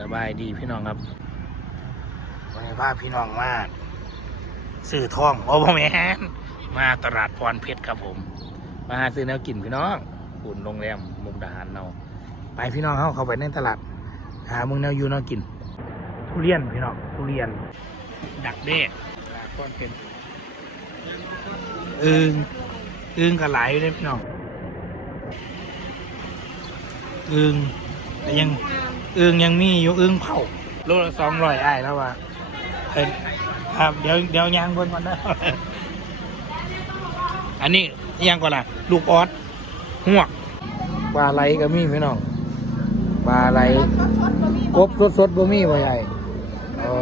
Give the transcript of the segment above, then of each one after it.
สบายดีพี่น้องครับวันนี้พาพี่น้องมาซื้อทองโอ้พ่อแม่นมาตลาดพรเพชรครับผม มาหาซื้อแนวกินพี่น้องปุ่นโรงแรมมุกดาหารเราไปพี่น้องเขาเข้าไปในตลาด หามึงแนวอยู่แนวกิน ทุเรียนพี่น้องทุเรียน ดักเด้ตลาดพรเพชรอึงอึงกระไหลายเลยพี่น้องอึงแต่ยัง อึงยังมีอยู่อึงเผาโลละสองร้อยไอ้แล้วว่าเอ้ยครับเดี๋ยวเดี๋ยวยางบนก่อนนะอันนี้ยังก่อนล่ะ ลูกออสหวปลาไหลก็มีพี่น้องปลาไหลกบสดสดๆบ่มีบ่ใหญ่อ๋อ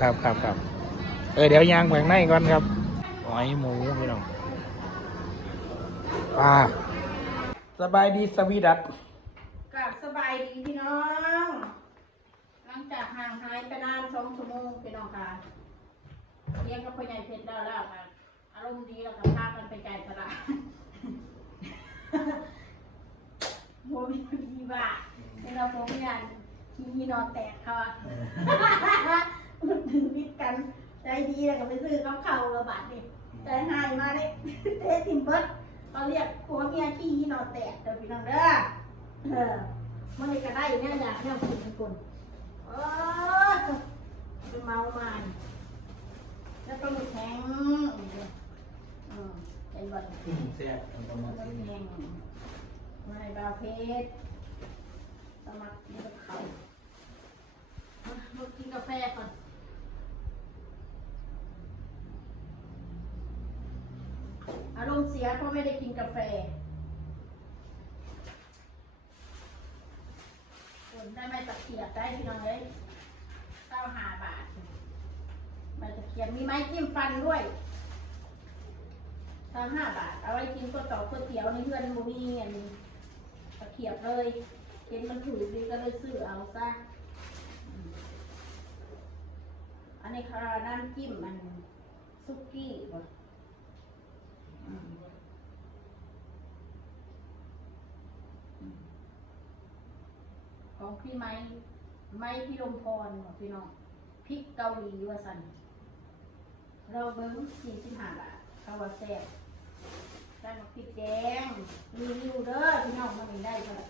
ครับครับครับเออเดี๋ยวยางแหวงในก่อนครับหอยหมูพี่น้องปลาสบายดีสวีดัต กลับสบายดีพี่น้อง หลังจากห่างหายไปนานสองชั่วโมงพี่น้องค่ะเลี้ยงกับพ่อใหญ่เพชรได้แล้วค่ะ อารมณ์ดีแล้วก็พากันไปจ่ายตลาดโมมีพีว่าในเราโมมีงานที่นอนแตกเขาอะมันถึงมิดกัน ใจดีแล้วก็ไปซื้อกับเข่าระบาดนี่ใจหายมาเนี่ยเตะทิมเบิร์ดเขาเรียกผัวเมียขี้นอนแตกเดี๋ยวพี่น้องเด้อ เออมันนี่ก็ได้เนี่ยอยากเนี่ยคุณทุกคนเออไปเมามันแล้วก็มีแทงอืมใจบันแซ่บประมาณแล้วก็นี้แทงไม่บาวเพชรสมัครกินกับเขาอะมากินกาแฟก่อนอารมณ์เสียเพราะไม่ได้กินกาแฟ นได้ไม้ตะเกียบได้พี่น้องเลยเก้าห้าบาทไม้ตะเกียบมีไม้จิ้มฟันด้วยเก้าห้าบาท เอาไว้กินก๋วยต่อก๋วยเตี๋ยวในเพื่อนบุมีอันนี้ตะเกียบเลยเห็นมันถูกดีก็เลยซื้อเอาซะอันนี้ค่ะน้ำจิ้มมันซุกี้บ่อืม ของพี่ไม้ไม้พี่ลมพรของพี่น้องพริกเกาหลีว่าสันเราเบิ้งสี่สิบห้าบาทข้าวาแซ่บได้มาพริกแดงรีวิวเด้อพี่น้องมันได้เท่าไหร่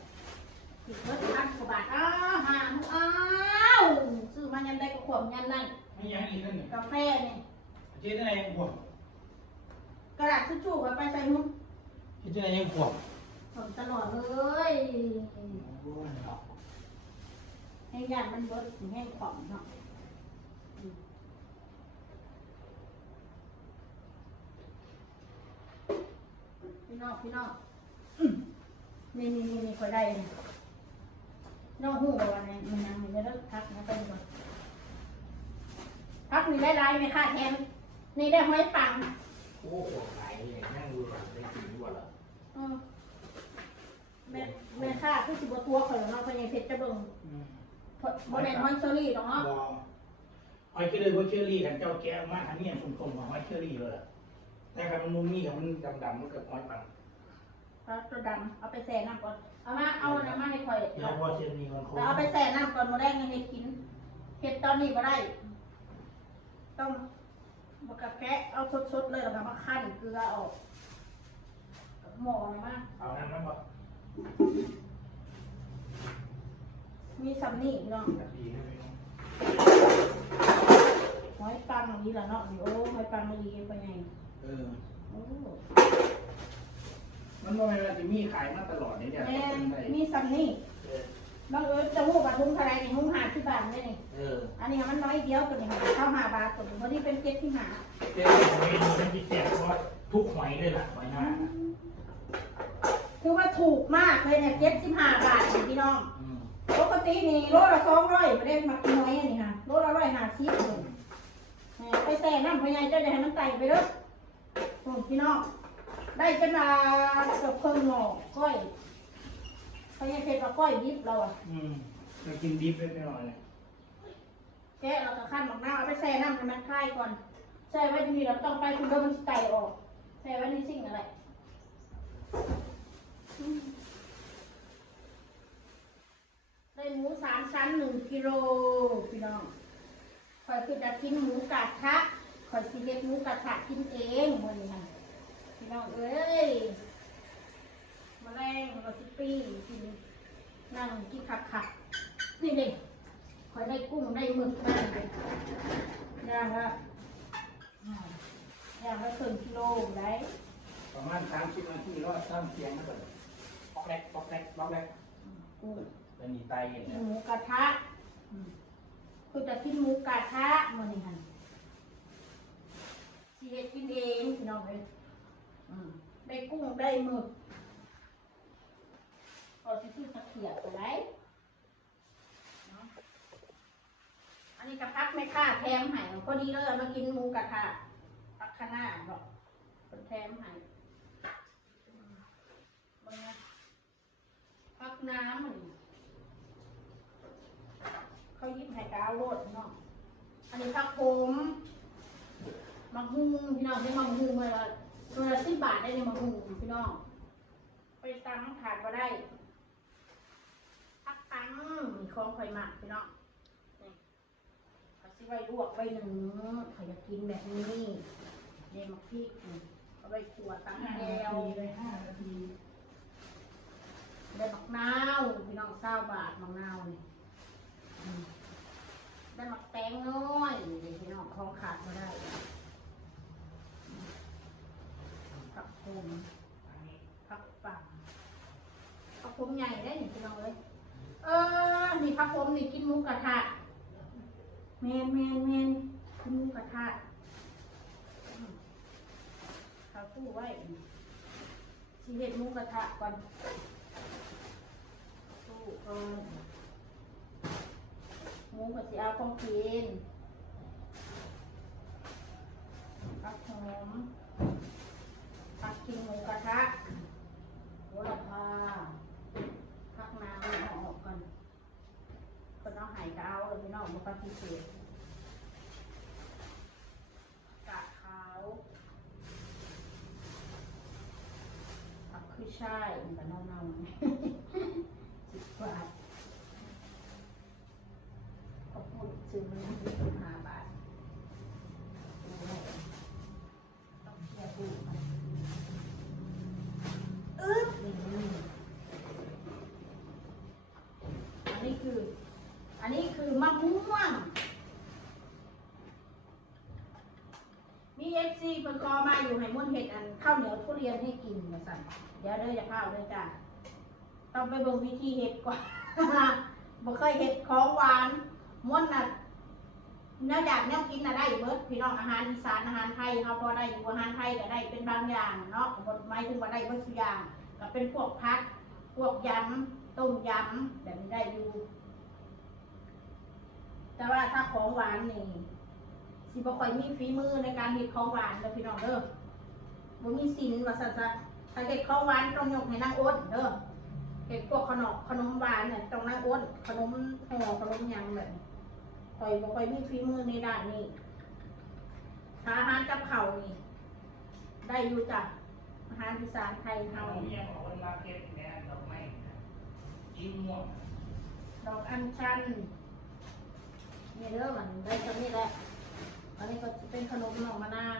พริกเบิดพันกว่าบาทอ้าวหาหนูอ้าวซื้อมายันได้ก็ขวมยันนั่นไม่ยังอีกแล้วนี่กาแฟเนี่ยเจ๊ได้ไงขวบกระดาษทิชชู่ไว้ไปใส่หุ้นเจ๊ได้ไงขวบผมตลอดเลย ให้ยานมันเบิดให้ขวมเนาะพี่น้องพี่น้องอื้อนี่นี่นี่นี่คอยได้เลยน้องหูกับวันนี้มันยังมีเยอะพักนะไปดีกว่าพักมีได้ไรไหมค่ะแทนนี่ได้ห้อยปังโอ้โหไหลเลยนั่งดูแบบได้กินดีกว่าเหรอเออแม่แม่ค่ะคือสิบตัวข่อยแล้วเนาะเพราะยังเพชรจะเบิ่งเพราะ บ่แม่นห้อยเชอรี่ดอกเนาะ บอหอยเชอรี่ว่าเชอรี่กันเจ้าแก้วมากอันนี้สมๆของหอยเชอรี่เลยอะแต่กันมันมุมนี่ของมันดำๆมันกับหอยปังเอาตัวดำเอาไปแช่น้ำก่อน เอามา เอาอันน้ำมาให้ข่อยเดี๋ยวพอเชอรี่มันคงแล้วเอาไปแช่น้ำก่อนมาแรกยังเห็ดกินเห็ดตอนนี้ก็ได้ ต้องมากระแกะเอาสดๆเลยแล้วก็มาคั่นเกลือออกหมอนะมาเอานั่นมันบอก มีซัมนี่เนาะดีนะพี่น้องหอยปังอย่างนี้แหละเนาะโอ้หอยปังดีเป็นไงเออโอ้มันว่ามันจะมีขายมาตลอดเนี่ยเนี่ยแม่เป็นไงมีซัมนี่เออบางเอิญจะหูบาทุงเทลายนี่หุ้งหาที่บาทนี่นี่เอออันนี้มันน้อยเดียวตัวนี้ค่ะเข้าหาบาทตัวนี้วันนี้เป็นเจ็ดที่หาเจ๊หอยมันจะแจกเพราะทุกหอยเลยล่ะหอยหน้าคือว่าถูกมากเลยเนี่ยเจ็ดสิบห้าบาทเนี่ยพี่น้องอืม ปกตินี่โลละสองร้อยไม่ได้มากินน้อยอันนี่ค่ะโลละร้อยห้าสิบเลยแหมไปแซ่น้ำพยายเจ้าจะให้มันไต่ไปเด้อโอ้พี่น้องได้เป็นมาเกือบเพิ่มหน่อก้อยพยายเพชรว่าก้อยดิบเราอะอืมจะกินดิบไปหน่อยเลยแกะเราก็ขั้นหมักน้ำเอาไปแช่น้ำให้มันคลายก่อนแช่ไว้ดีๆเราต้องไปคุณเดิมมันสิไต่ออกแช่ไว้ในสิ่งอะไร อืมได้ได้หมูสามชั้นหนึ่งกิโลพี่น้องคอยคือจะกินหมูกระทะคอยสิเล็ดหมูกระทะกินเองมื้อนี้ค่ะพี่น้องเอ้ยมาแรงมาสิปี้กินนั่งกินขักขักๆนี่เลยคอยได้กุ้งได้หมึกได้เลยย่างละอ่าย่างละครึ่งกิโลได้ประมาณสามสิบนาทีรอดสร้างเสียงนะเปิดบล็อกแรกบล็อกแรกบล็อกแรก กุ้งเป็นมีไตอย่างกิเงี้นยหมูกระทะอืมคือจะกินหมูกระทะมื้อนี้ค่ะสิเฮ็ดกินเองพี่น้องเอ้ยอืมได้กุ้งได้หมึกก็สิซื้อตะเขียบไปได้เนาะอันนี้กระพักไม่ค่าแถมให้พอดีเลยเอามากินหมูกระทะพักขนาดบอกคนแถมให้อืมเบิ่งนะพักน้ำมันเขายิบไห่กาว โรดเนาะอันนี้ผักผมมักฮุงพี่น้องได้มักฮุงมาละตัวละสิบบาทได้ในมักฮุงพี่น้อง ไปตังขาดก็ได้พักตังมีของข่อยหมักพี่น้องนี่เขาสิไว้ลวกไว้หนึ่งเขาอยากกินแบบนี้เดมักพริกเอาไว้ขัวตังแก้วได้ห้านาทีได้มักนาวพี่น้องเศร้าบาทมักนาวนี่อืม ได้มักแตงน้อยนี่พี่น้องของขาดก็ได้ผักผมผักปังผักผมใหญ่ได้นี่พี่น้องเลยเออนี่ผักผมนี่กินหมูกระทะแมนแมนแมนกินหมูกระทะอืมเขาตู้ไว้ชีเห็ดหมูกระทะก่อนตู้ก่อน หมูกับสีเอาของกินผักหอมผักกินหมูกระทะโหระพาผักน้ำนี่เอาออกก่อนคนเอาไห่ก็เอาเลยพี่น้องมาปฏิเสธกาดขาวผักคือช่ายมันก็เน่าๆสิบบาทขอบคุณซื้อมันยี่สิบห้าบาทต้องเชียร์ดูมันอึ๊บนี่อันนี้คือ อันนี้คือ มะม่วง มีเอฟซีเพิ่นคอมาอยู่ให้มุ่นเห็ดอันข้าวเหนียวทุเรียนให้กินมาสั่นเดี๋ยวเด้ออย่าพลาดเด้อจ้าต้องไปเบิ่งวิธีเห็ดก่อนบ่เคยเห็ดของหวานม้วนน่ะเนื้ออยากเนื้อกินน่ะได้เบิดพี่น้องอาหารอีสานอาหารไทยเฮาพอได้อยู่อาหารไทยก็ได้เป็นบางอย่างเนาะบ่หมายถึงว่าได้เบิดทุกอย่างก็เป็นพวกพักพวกยำต้มยำแบบนี้ได้อยู่ แต่ว่าถ้าของหวานนี่สิบ่ค่อยมีฝีมือในการเฮ็ดของหวานเด้อพี่น้องเด้อบ่มีศีลว่าซั่นซะถ้าเฮ็ดของหวานต้องยกให้นางอ้นเด้อเห็ดพวกขนมขนมหวานเนี่ยต้องนั่งอ้วนขนมห่อขนมหยังแบบนี้คอยบ่คอยมีฝีมือในด้านนี้ถ้าอาหารกับเขาวนี่ ได้อยู่จ้ะอาหารอีสานไทยเอาเฮาเมียบอกว่ามาเก็บแหนดอกไม้กินม่วงดอกอัญชัน นี่เด้อมันได้ตรงนี้แหละอันนี้ก็จะเป็นขนมหนองมะนาว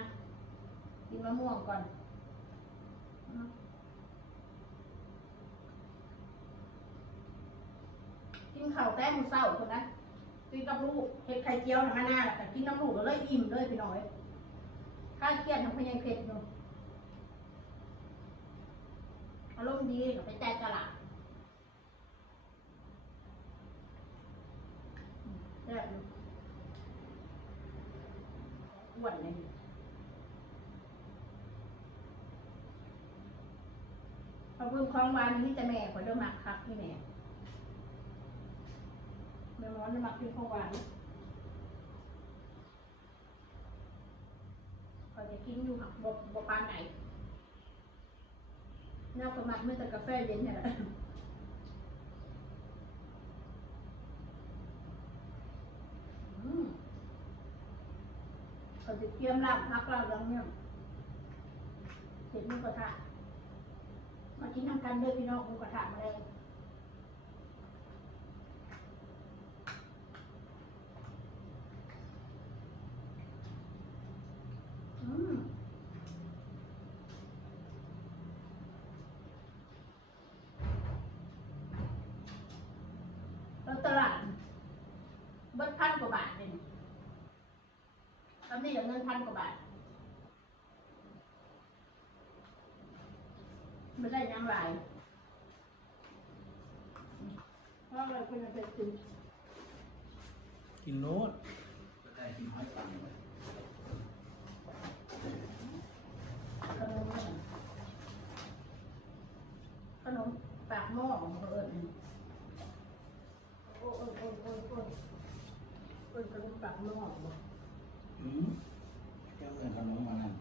กินมะม่วงก่อนกินข้าวแต้มเศร้าคนนะกินกับลูกเห็ดไข่เจียวทางหน้าแล้วก็กินน้ำลูกแล้วเลยอิ่มเลยพี่น้อยข้าเครียดทำพยังเผ็ดอยู่อารมณ์ดีกับไปใจายตลาดอืมแซ่บอยู่อ้วนเลยพอเพิ่มของหวานนี่จะแม่ขอเดิมมักครับพี่แม่แม่หมอนมากินของหวานก็จะกินอยู่หักบบบปานไหนแนวประมาณเมื่อแต่กาแฟเย็นเนี่ยแหละ เขาจะเตรียมรับพักเราดังเนี่ยเสร็จมุกกระทะมากินน้ำกันเด้อพี่น้องมุกกระทะมาเลยตลาดบัดพันกว่าบาท ลยตอนนี้เหลือเงินพันกว่าบาทไม่ได้ยังไรเพราะเราคุณจะไปซื้อกินโน้ตก็ได้กินหอยปังเลยขนมเนี่ยขนมปากหม้อของเอิญโอ้ยโอ้ยโอ้ยโอ้ยโอ้ยโอ้ยขนมปากหม้อบ่ อืมเจ้าเงินขนมมานั่น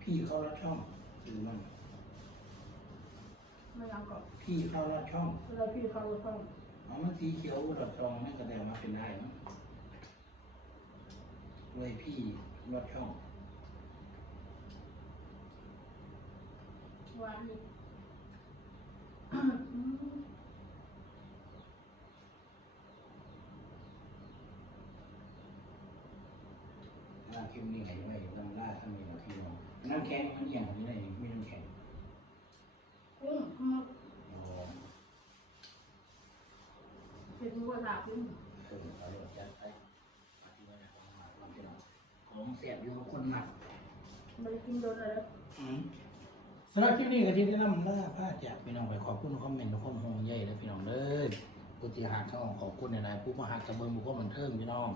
พี่เข้ารัดช่องซื้อมันไม่ยังก็พี่เข้ารัดช่องเราพี่เขาต้องเอามันสีเขียวรัดช่องนั่นก็ได้มาเป็นได้เนาะด้วยพี่รัดช่องวานนี่ ล่าเข้ม นี่ไงไว้ลำล่าถ้ามีเราพี่น้องน้ำแข็งมันอย่างนี้เลยไม่น้ำแข็งกุ้งอืมอ๋อเป็นวัวสาบกุ้งเออเอาเลยจัดไปปฏิวัติของหมาของพี่น้ของเสียบอยู่กับคนหนักมันกินโดนอะไรสำหรับคลิปนี้ก็ที่ได้นำล่าผ้าจากพี่น้องไปขอบคุณคอมเมนต์ทุกคนห่วงใยและพี่น้องเด้อผู้ที่หาเข้าขอบคุณในรายผู้มาหากระเบิงบุคคลบันเทิงพี่น้อง